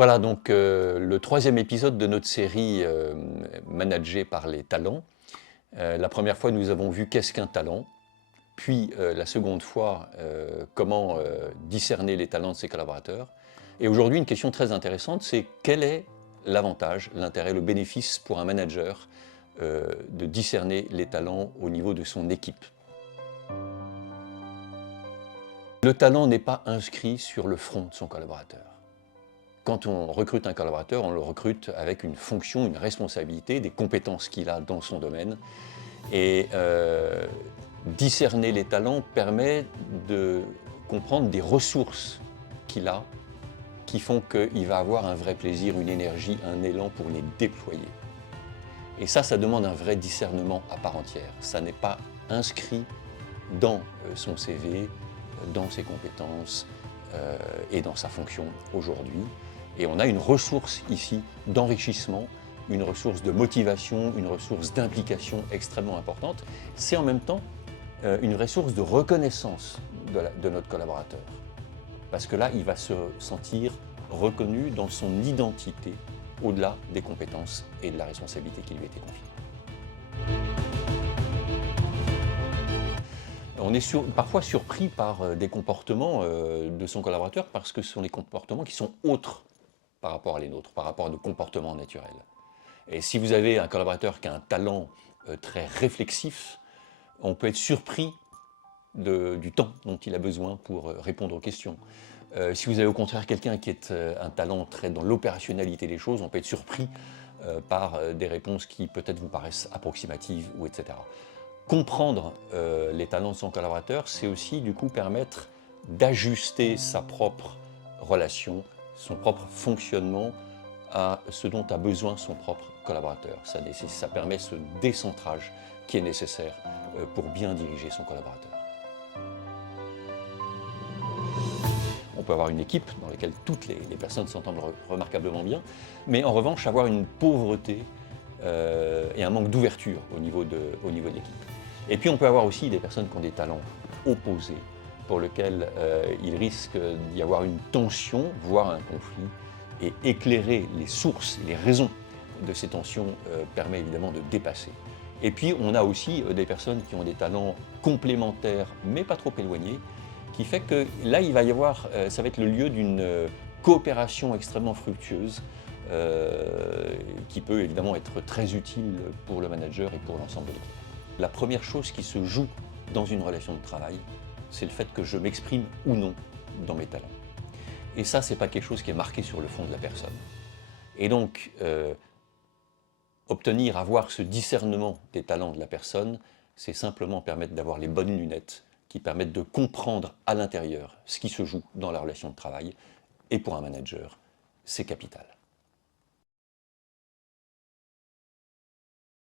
Voilà donc le troisième épisode de notre série managée par les talents. La première fois, nous avons vu qu'est-ce qu'un talent, puis la seconde fois, comment discerner les talents de ses collaborateurs. Et aujourd'hui, une question très intéressante, c'est quel est l'avantage, l'intérêt, le bénéfice pour un manager de discerner les talents au niveau de son équipe. Le talent n'est pas inscrit sur le front de son collaborateur. Quand on recrute un collaborateur, on le recrute avec une fonction, une responsabilité, des compétences qu'il a dans son domaine. Et discerner les talents permet de comprendre des ressources qu'il a qui font qu'il va avoir un vrai plaisir, une énergie, un élan pour les déployer. Et ça demande un vrai discernement à part entière. Ça n'est pas inscrit dans son CV, dans ses compétences et dans sa fonction aujourd'hui. Et on a une ressource ici d'enrichissement, une ressource de motivation, une ressource d'implication extrêmement importante. C'est en même temps une ressource de reconnaissance de notre collaborateur. Parce que là, il va se sentir reconnu dans son identité, au-delà des compétences et de la responsabilité qui lui a été confiée. On est parfois surpris par des comportements de son collaborateur parce que ce sont des comportements qui sont autres par rapport à les nôtres, par rapport à nos comportements naturels. Et si vous avez un collaborateur qui a un talent très réflexif, on peut être surpris du temps dont il a besoin pour répondre aux questions. Si vous avez au contraire quelqu'un qui est un talent très dans l'opérationnalité des choses, on peut être surpris par des réponses qui peut-être vous paraissent approximatives ou etc. Comprendre les talents de son collaborateur, c'est aussi du coup permettre d'ajuster sa propre relation, son propre fonctionnement à ce dont a besoin son propre collaborateur. Ça permet ce décentrage qui est nécessaire pour bien diriger son collaborateur. On peut avoir une équipe dans laquelle toutes les personnes s'entendent remarquablement bien, mais en revanche avoir une pauvreté et un manque d'ouverture au niveau de l'équipe. Et puis on peut avoir aussi des personnes qui ont des talents opposés, pour lesquels il risque d'y avoir une tension, voire un conflit, et éclairer les sources, les raisons de ces tensions permet évidemment de dépasser. Et puis on a aussi des personnes qui ont des talents complémentaires, mais pas trop éloignés, qui fait que là il va y avoir, ça va être le lieu d'une coopération extrêmement fructueuse, qui peut évidemment être très utile pour le manager et pour l'ensemble de l'équipe. La première chose qui se joue dans une relation de travail, c'est le fait que je m'exprime ou non dans mes talents. Et ça, c'est pas quelque chose qui est marqué sur le fond de la personne. Et donc, avoir ce discernement des talents de la personne, c'est simplement permettre d'avoir les bonnes lunettes qui permettent de comprendre à l'intérieur ce qui se joue dans la relation de travail. Et pour un manager, c'est capital.